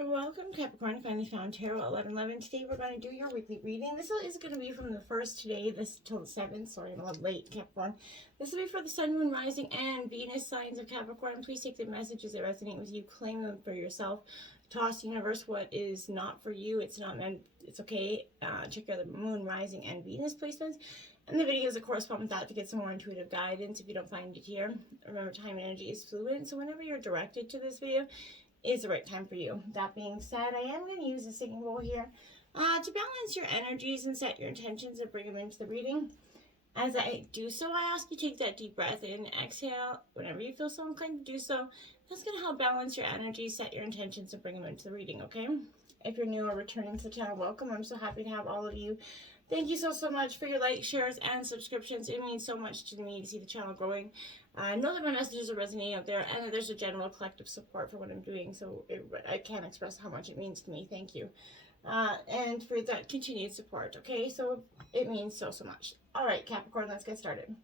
Welcome, Capricorn. Finally found Tarot 1111. Today we're going to do your weekly reading. This is going to be from the 1st today, this till the 7th. Sorry, I'm a little late, Capricorn. This will be for the Sun, Moon, Rising, and Venus signs of Capricorn. Please take the messages that resonate with you, claim them for yourself. Toss the universe what is not for you. It's not meant. It's okay. Check out the Moon, Rising, and Venus placements. And the videos that correspond with that to get some more intuitive guidance if you don't find it here. Remember, time and energy is fluid, so whenever you're directed to this video, is the right time for you. That being said, I am going to use a singing bowl here to balance your energies and set your intentions and bring them into the reading. As I do so, I ask you take that deep breath in, exhale, whenever you feel so inclined to do so. That's going to help balance your energies, set your intentions, and bring them into the reading, okay? If you're new or returning to the channel, welcome. I'm so happy to have all of you. Thank you so much for your likes, shares, and subscriptions. It means so much to me to see the channel growing. I know that my messages are resonating out there and that there's a general collective support for what I'm doing, so I can't express how much it means to me. Thank you. And for that continued support, okay? So it means so much. All right, Capricorn, let's get started.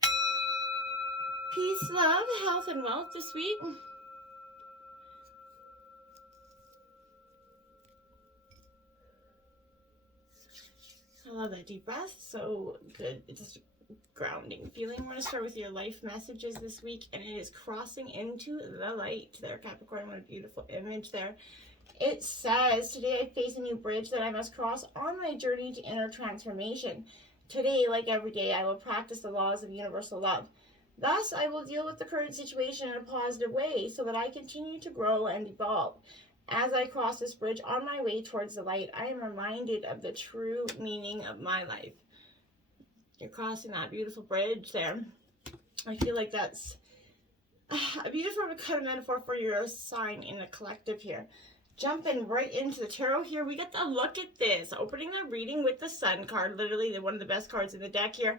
Peace, love, health, and wealth this week. I love that deep breath. So good. It's just a grounding feeling. We're going to start with your life messages this week, and it is crossing into the light there, Capricorn. What a beautiful image there. It says, today I face a new bridge that I must cross on my journey to inner transformation. Today, like every day, I will practice the laws of universal love. Thus, I will deal with the current situation in a positive way so that I continue to grow and evolve. As I cross this bridge on my way towards the light, I am reminded of the true meaning of my life. You're crossing that beautiful bridge there. I feel like that's a beautiful kind of metaphor for your sign in the collective here. Jumping right into the tarot here, we get to look at this. Opening the reading with the Sun card, literally one of the best cards in the deck here.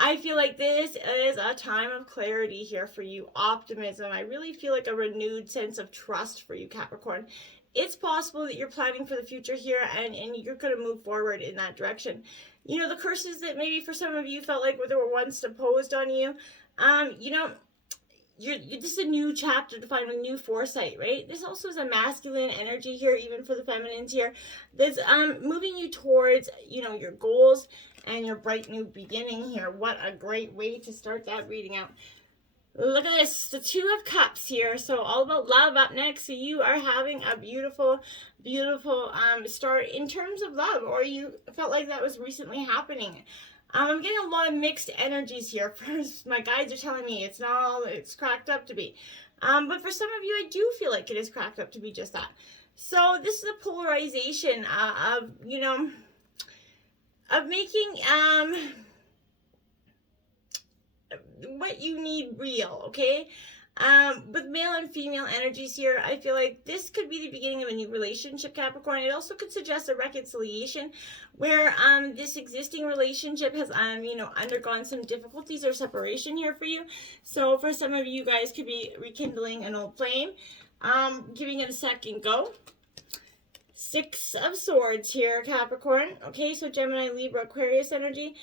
I feel like this is a time of clarity here for you, optimism. I really feel like a renewed sense of trust for you, Capricorn. It's possible that you're planning for the future here and you're going to move forward in that direction. You know, the curses that maybe for some of you felt like they were once imposed on you, you know, this is a new chapter to find a new foresight, right? This also is a masculine energy here, even for the feminines here. That's moving you towards, you know, your goals and your bright new beginning here. What a great way to start that reading out. Look at this, the Two of Cups here. So all about love up next. So you are having a beautiful, beautiful start in terms of love, or you felt like that was recently happening. I'm getting a lot of mixed energies here. First, my guides are telling me it's not all it's cracked up to be. But for some of you, I do feel like it is cracked up to be just that. So this is a polarization of, you know, of making what you need real, okay? With male and female energies here, I feel like this could be the beginning of a new relationship, Capricorn. It also could suggest a reconciliation where this existing relationship has, you know, undergone some difficulties or separation here for you. So for some of you guys could be rekindling an old flame, giving it a second go. Six of Swords here, Capricorn. Okay, so Gemini, Libra, Aquarius energy.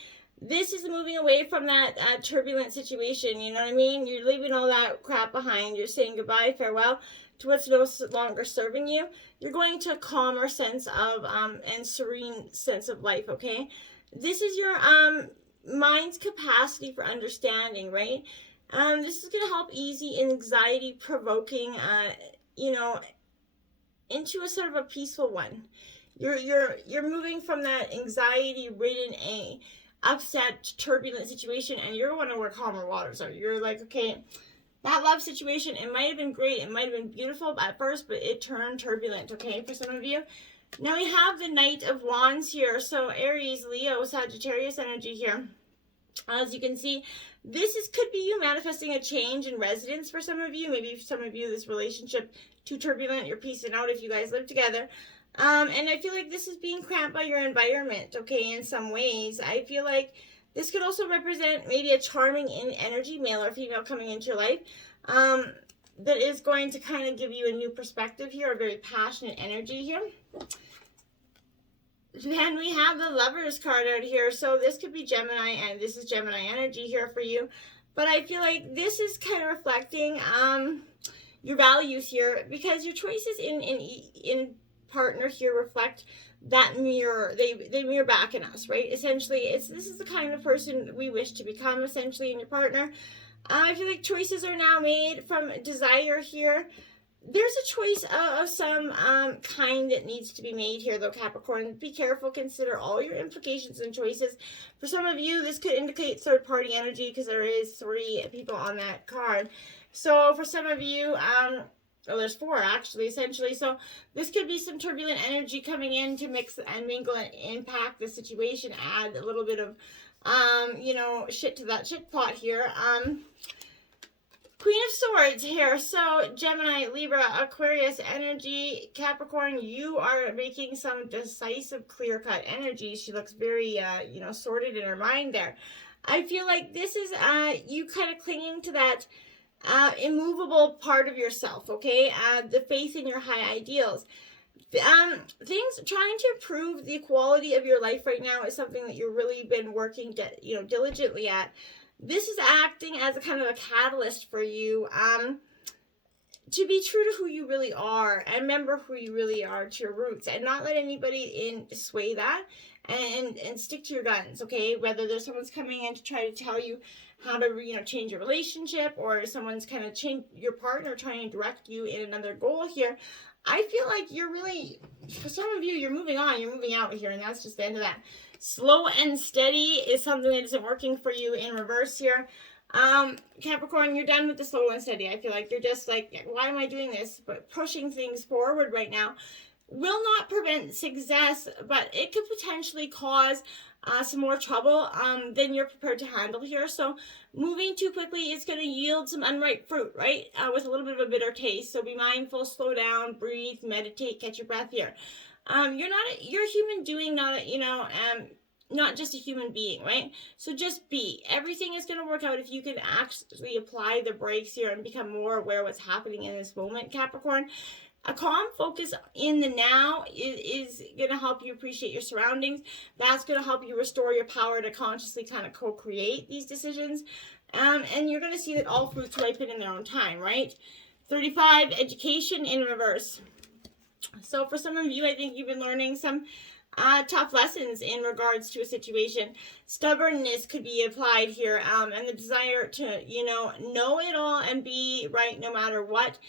This is moving away from that turbulent situation, you know what I mean? You're leaving all that crap behind. You're saying goodbye, farewell to what's no longer serving you. You're going to a calmer sense of, and serene sense of life, okay? This is your mind's capacity for understanding, right? This is going to help ease anxiety-provoking, you know, into a sort of a peaceful one. You're moving from that anxiety-ridden upset, turbulent situation, and you're going to work calmer waters. So you're like, okay, that love situation, it might have been great, it might have been beautiful at first, but it turned turbulent, okay, for some of you. Now we have the Knight of Wands here, so Aries, Leo, Sagittarius energy here. As you can see, could be you manifesting a change in residence for some of you. Maybe for some of you, this relationship too turbulent, you're piecing out if you guys live together. And I feel like this is being cramped by your environment, okay, in some ways. I feel like this could also represent maybe a charming energy, male or female, coming into your life, that is going to kind of give you a new perspective here, a very passionate energy here. Then we have the Lovers card out here. So this could be Gemini, and this is Gemini energy here for you. But I feel like this is kind of reflecting your values here, because your choices in partner here reflect that mirror. They mirror back in us, right? Essentially, this is the kind of person we wish to become, essentially, in your partner. I feel like choices are now made from desire here. There's a choice of some kind that needs to be made here, though, Capricorn. Be careful. Consider all your implications and choices. For some of you, this could indicate third-party energy because there is 3 people on that card. So for some of you, there's 4 actually, essentially. So this could be some turbulent energy coming in to mix and mingle and impact the situation. Add a little bit of, shit to that shit pot here. Queen of Swords here. So Gemini, Libra, Aquarius energy. Capricorn, you are making some decisive, clear-cut energy. She looks very, sorted in her mind there. I feel like this is you kind of clinging to that immovable part of yourself, okay? The faith in your high ideals. Things trying to improve the quality of your life right now is something that you've really been working diligently at. This is acting as a kind of a catalyst for you to be true to who you really are and remember who you really are, to your roots, and not let anybody sway that, and stick to your guns, okay? Whether there's someone's coming in to try to tell you how to change your relationship, or someone's kind of your partner trying to direct you in another goal here. I feel like you're really, for some of you, you're moving on, you're moving out here, and that's just the end of that. Slow and steady is something that isn't working for you in reverse here. Capricorn, you're done with the slow and steady. I feel like you're just like, why am I doing this? But pushing things forward right now will not prevent success, but it could potentially cause some more trouble than you're prepared to handle here. So moving too quickly is going to yield some unripe fruit, right? With a little bit of a bitter taste. So be mindful, slow down, breathe, meditate, catch your breath here. You're a human doing, not just a human being, right? So just be. Everything is going to work out if you can actually apply the brakes here and become more aware of what's happening in this moment, Capricorn. A calm focus in the now is going to help you appreciate your surroundings. That's going to help you restore your power to consciously kind of co-create these decisions. And you're going to see that all fruits ripen in their own time, right? 35, education in reverse. So for some of you, I think you've been learning some tough lessons in regards to a situation. Stubbornness could be applied here, and the desire to, know it all and be right no matter what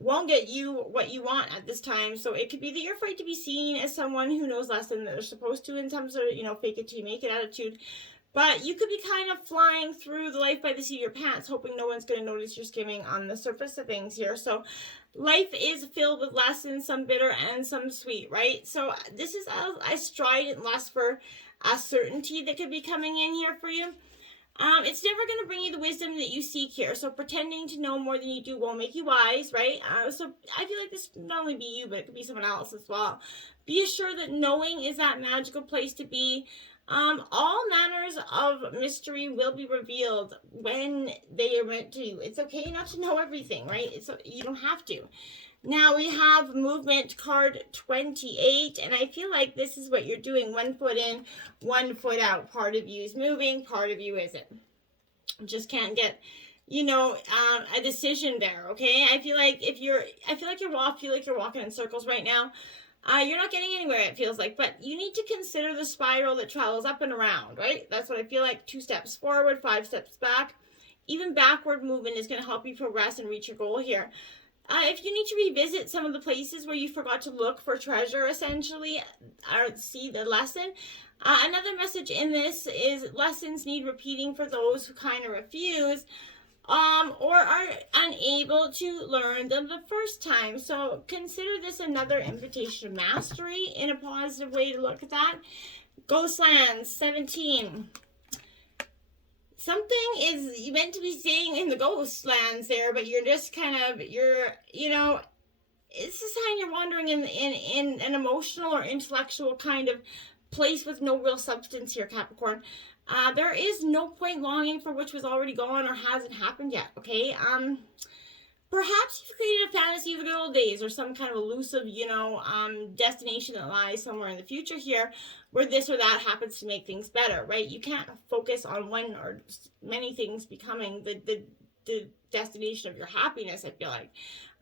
won't get you what you want at this time. So it could be that you're afraid to be seen as someone who knows less than they're supposed to in some sort of, fake it till you make it attitude. But you could be kind of flying through the life by the seat of your pants, hoping no one's going to notice you're skimming on the surface of things here. So life is filled with lessons, some bitter and some sweet, right? So this is a strident lust for a certainty that could be coming in here for you. It's never going to bring you the wisdom that you seek here. So pretending to know more than you do won't make you wise, right? So I feel like this could not only be you, but it could be someone else as well. Be assured that knowing is that magical place to be. All manners of mystery will be revealed when they are meant to. It's okay not to know everything, right? You don't have to. Now we have movement card 28, and I feel like this is what you're doing. 1 foot in, 1 foot out. Part of you is moving, part of you isn't. Just can't get, a decision there, okay? I feel like you're walking in circles right now. You're not getting anywhere, it feels like, but you need to consider the spiral that travels up and around, right? That's what I feel like. 2 steps forward, 5 steps back. Even backward movement is going to help you progress and reach your goal here. If you need to revisit some of the places where you forgot to look for treasure, essentially, or see the lesson, another message in this is lessons need repeating for those who kind of refuse, or are unable to learn them the first time. So consider this another invitation of mastery in a positive way to look at that. Ghostlands 17. Something is meant to be staying in the ghostlands there, but you're just kind of, it's a sign you're wandering in an emotional or intellectual kind of place with no real substance here, Capricorn. There is no point longing for which was already gone or hasn't happened yet, okay? Perhaps you've created a fantasy of the good old days or some kind of elusive, destination that lies somewhere in the future here where this or that happens to make things better, right? You can't focus on one or many things becoming the the destination of your happiness, I feel like.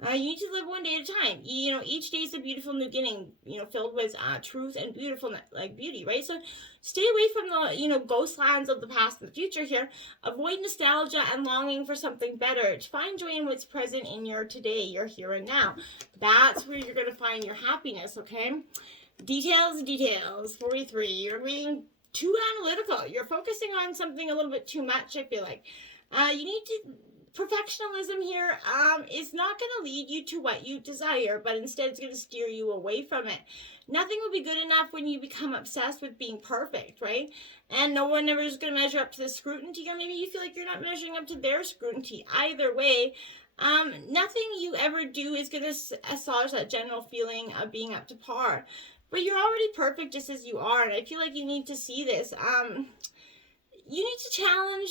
You need to live one day at a time. Each day is a beautiful new beginning, filled with truth and beautiful, like beauty, right? So stay away from the, ghost lands of the past and the future here. Avoid nostalgia and longing for something better. Find joy in what's present in your today, your here and now. That's where you're going to find your happiness, okay? Details. 43. You're being too analytical. You're focusing on something a little bit too much, I feel like. You need to... Perfectionism here is not going to lead you to what you desire, but instead it's going to steer you away from it. Nothing will be good enough when you become obsessed with being perfect, right? And no one ever is going to measure up to the scrutiny, or maybe you feel like you're not measuring up to their scrutiny. Either way, nothing you ever do is going to assuage that general feeling of being up to par. But you're already perfect just as you are, and I feel like you need to see this. You need to challenge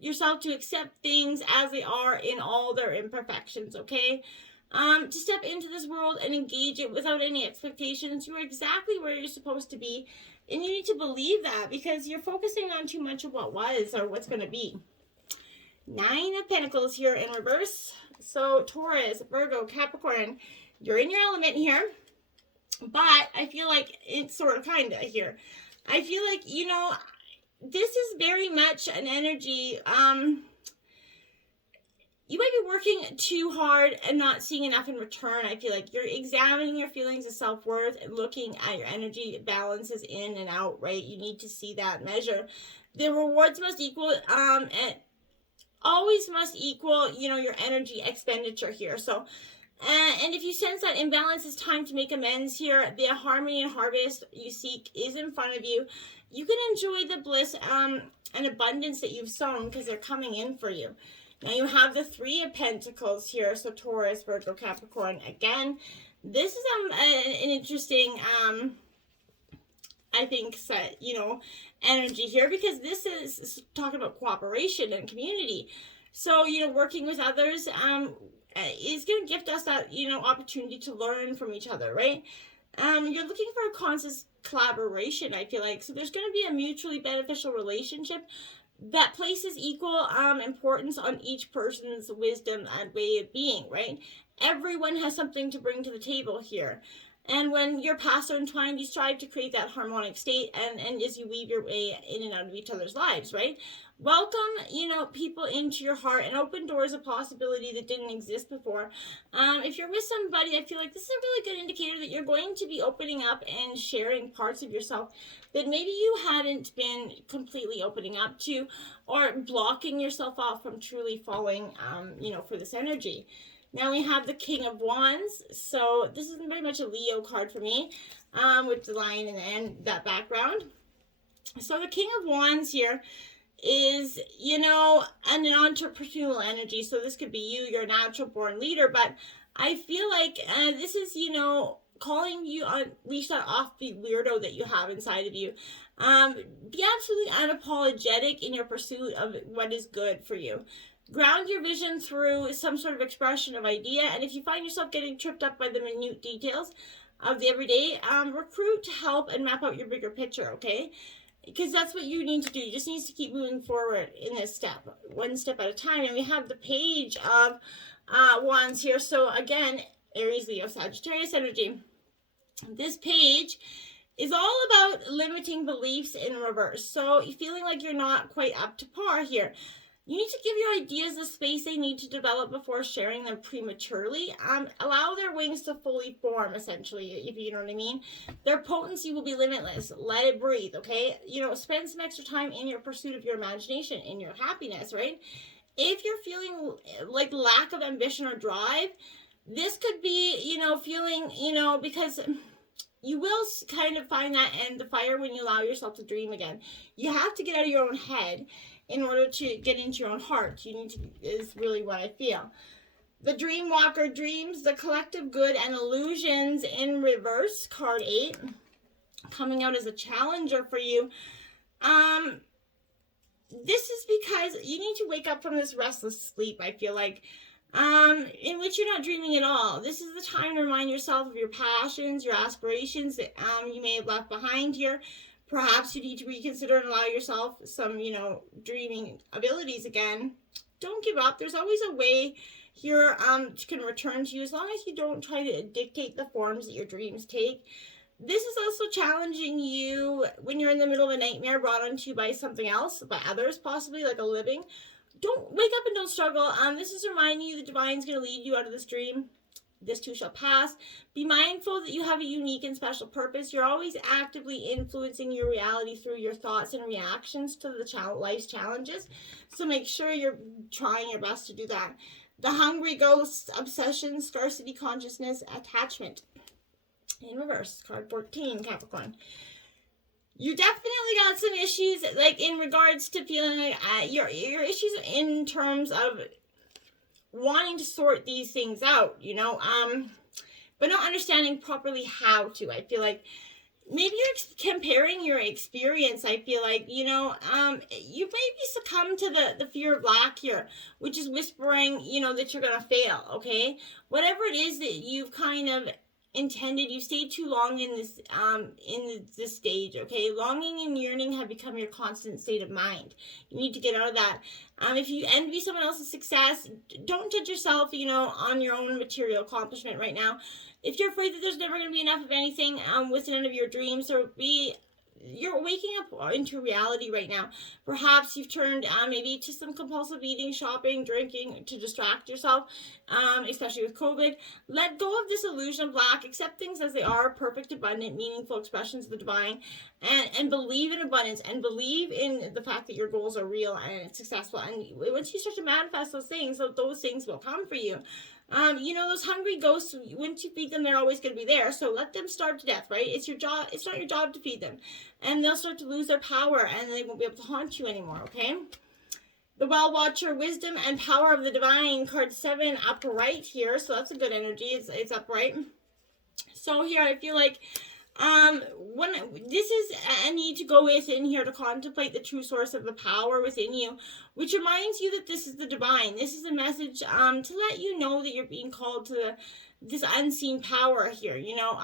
yourself to accept things as they are in all their imperfections, okay? To step into this world and engage it without any expectations. You're exactly where you're supposed to be, and you need to believe that, because you're focusing on too much of what was or what's going to be. 9 of Pentacles here in reverse. So Taurus, Virgo, Capricorn, you're in your element here, but I feel like it's sort of kind of here. I feel like, this is very much an energy, you might be working too hard and not seeing enough in return. I feel like you're examining your feelings of self-worth and looking at your energy balances in and out, right? You need to see that measure. The rewards must equal, and always must equal, your energy expenditure here. So, and if you sense that imbalance, it's time to make amends here. The harmony and harvest you seek is in front of you. You can enjoy the bliss and abundance that you've sown because they're coming in for you. Now you have the 3 of Pentacles here. So Taurus, Virgo, Capricorn. Again, this is an interesting, I think, set, energy here, because this is talking about cooperation and community. So, working with others is going to gift us that, opportunity to learn from each other, right? You're looking for a constant collaboration, I feel like. So there's going to be a mutually beneficial relationship that places equal importance on each person's wisdom and way of being, right? Everyone has something to bring to the table here. And when your paths are entwined, you strive to create that harmonic state, and as you weave your way in and out of each other's lives, right? Welcome, people into your heart and open doors of possibility that didn't exist before. If you're with somebody, I feel like this is a really good indicator that you're going to be opening up and sharing parts of yourself that maybe you hadn't been completely opening up to, or blocking yourself off from truly falling, for this energy. Now we have the King of Wands. So this is very much a Leo card for me, with the lion and that background. So the King of Wands here is, an entrepreneurial energy. So this could be you, you're a natural born leader, but I feel like this is, calling you on, unleash that offbeat weirdo that you have inside of you. Be absolutely unapologetic in your pursuit of what is good for you. Ground your vision through some sort of expression of idea, and if you find yourself getting tripped up by the minute details of the everyday, recruit to help and map out your bigger picture, okay? Because that's what you need to do. You just need to keep moving forward in this step, one step at a time. And we have the Page of Wands here. So again, Aries, Leo, Sagittarius energy. This page is all about limiting beliefs in reverse. So you're feeling like you're not quite up to par here. You need to give your ideas the space they need to develop before sharing them prematurely. Allow their wings to fully form, essentially, if you know what I mean. Their potency will be limitless. Let it breathe, okay? Spend some extra time in your pursuit of your imagination, in your happiness, right? If you're feeling like lack of ambition or drive, this could be, feeling, because you will kind of find that end the fire when you allow yourself to dream again. You have to get out of your own head in order to get into your own heart. You need to, is really what I feel. The Dream Walker dreams, the collective good and illusions in reverse, card 8, coming out as a challenger for you. This is because you need to wake up from this restless sleep, I feel like, in which you're not dreaming at all. This is the time to remind yourself of your passions, your aspirations that you may have left behind here. Perhaps you need to reconsider and allow yourself some, dreaming abilities again. don't give up. There's always a way here can return to you, as long as you don't try to dictate the forms that your dreams take. This is also challenging you when you're in the middle of a nightmare brought onto you by something else, by others possibly, like a living. Don't wake up and don't struggle. This is reminding you the divine's going to lead you out of this dream. This too shall pass. Be mindful that you have a unique and special purpose. You're always actively influencing your reality through your thoughts and reactions to the life's challenges. So make sure you're trying your best to do that. The hungry ghost, obsession, scarcity consciousness, attachment. In reverse, card 14, Capricorn. You definitely got some issues, like in regards to feeling like your issues in terms of wanting to sort these things out, you know, but not understanding properly how to. I feel like maybe you're comparing your experience. I feel like, you know, you maybe succumb to the fear of lack here, which is whispering, you know, that you're going to fail, okay? Whatever it is that you've kind of intended, you stayed too long in this stage, okay? Longing and yearning have become your constant state of mind. You need to get out of that. If you envy someone else's success, don't judge yourself, you know, on your own material accomplishment right now. If you're afraid that there's never going to be enough of anything with the end of your dreams, or you're waking up into reality right now. Perhaps you've turned maybe to some compulsive eating, shopping, drinking to distract yourself, especially with COVID. Let go of this illusion of lack. Accept things as they are, perfect, abundant, meaningful expressions of the divine, and believe in abundance, and believe in the fact that your goals are real and successful. And once you start to manifest those things will come for you. You know, those hungry ghosts, once you feed them, they're always going to be there. So let them starve to death, right? It's your job. It's not your job to feed them. And they'll start to lose their power, and they won't be able to haunt you anymore, okay? The Well Watcher, wisdom and power of the divine, card 7, upright here. So that's a good energy. It's upright. So here I feel like this is a need to go within here to contemplate the true source of the power within you, which reminds you that this is the divine. This is a message to let you know that you're being called to this unseen power here. You know,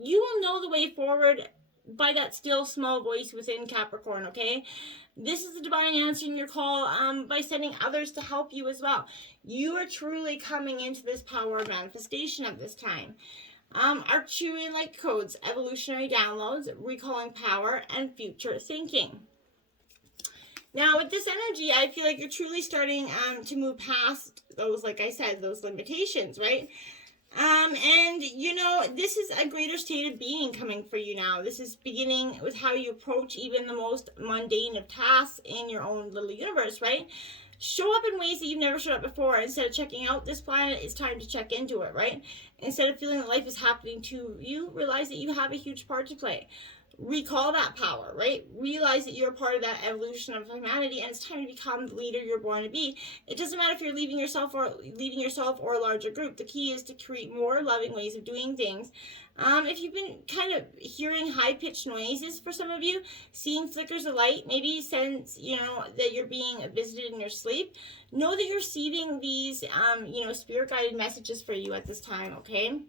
you will know the way forward by that still small voice within, Capricorn, okay? This is the divine answering your call by sending others to help you as well. You are truly coming into this power of manifestation at this time. Arcturian light codes, evolutionary downloads, recalling power, and future thinking. Now, with this energy, I feel like you're truly starting to move past those, like I said, those limitations, right? And, you know, this is a greater state of being coming for you now. This is beginning with how you approach even the most mundane of tasks in your own little universe, right? Show up in ways that you've never showed up before. Instead of checking out this planet, it's time to check into it, right? Instead of feeling that life is happening to you, realize that you have a huge part to play. Recall that power, right? Realize that you're part of that evolution of humanity, and it's time to become the leader you're born to be. It doesn't matter if you're leading yourself or a larger group. The key is to create more loving ways of doing things. If you've been kind of hearing high-pitched noises for some of you, seeing flickers of light, maybe sense, you know, that you're being visited in your sleep, know that you're receiving these, you know, spirit-guided messages for you at this time, okay?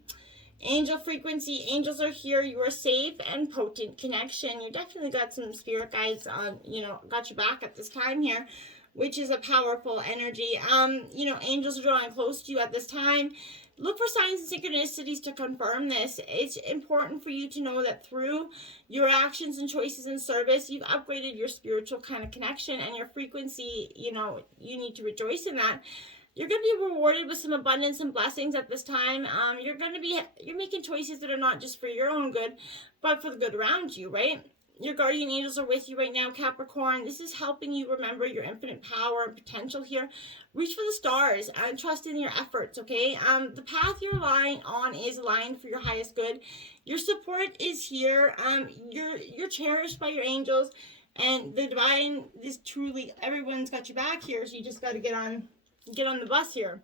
Angel frequency, angels are here. You are safe and potent connection. You definitely got some spirit guides on, you know, got your back at this time here, which is a powerful energy. You know, angels are drawing close to you at this time. Look for signs and synchronicities to confirm this. It's important for you to know that through your actions and choices in service, you've upgraded your spiritual kind of connection and your frequency. You know, you need to rejoice in that. You're going to be rewarded with some abundance and blessings at this time. You're making choices that are not just for your own good, but for the good around you, right? Your guardian angels are with you right now, Capricorn. This is helping you remember your infinite power and potential here. Reach for the stars and trust in your efforts, okay? The path you're lying on is aligned for your highest good. Your support is here. You're cherished by your angels, and the divine is truly, everyone's got your back here, so you just got to get on the bus here.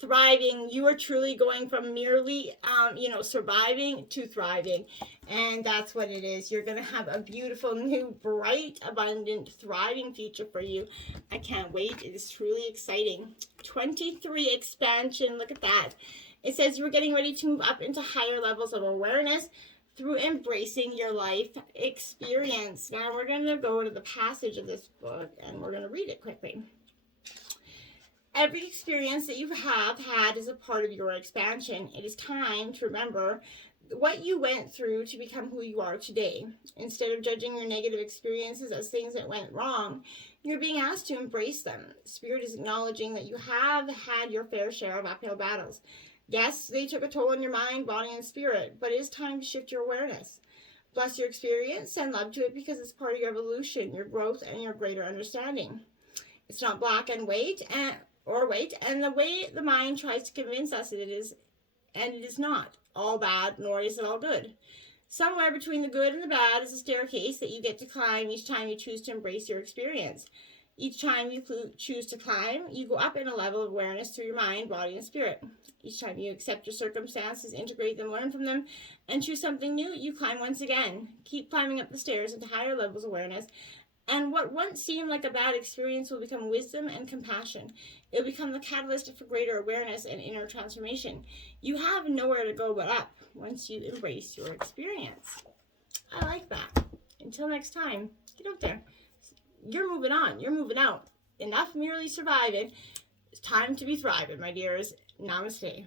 Thriving. You are truly going from merely, you know, surviving to thriving. And that's what it is. You're going to have a beautiful, new, bright, abundant, thriving future for you. I can't wait. It is truly exciting. 23 expansion. Look at that. It says you're getting ready to move up into higher levels of awareness through embracing your life experience. Now we're going to go to the passage of this book and we're going to read it quickly. Every experience that you have had is a part of your expansion. It is time to remember what you went through to become who you are today. Instead of judging your negative experiences as things that went wrong, you're being asked to embrace them. Spirit is acknowledging that you have had your fair share of uphill battles. Yes, they took a toll on your mind, body, and spirit, but it is time to shift your awareness. Bless your experience, send love to it because it's part of your evolution, your growth, and your greater understanding. It's not black and white, and the way the mind tries to convince us it is, and it is not all bad, nor is it all good. Somewhere between the good and the bad is a staircase that you get to climb each time you choose to embrace your experience. Each time you choose to climb, you go up in a level of awareness through your mind, body, and spirit. Each time you accept your circumstances, integrate them, learn from them, and choose something new, you climb once again. Keep climbing up the stairs into higher levels of awareness, and what once seemed like a bad experience will become wisdom and compassion. It will become the catalyst for greater awareness and inner transformation. You have nowhere to go but up once you embrace your experience. I like that. Until next time, get out there. You're moving on. You're moving out. Enough merely surviving. It's time to be thriving, my dears. Namaste.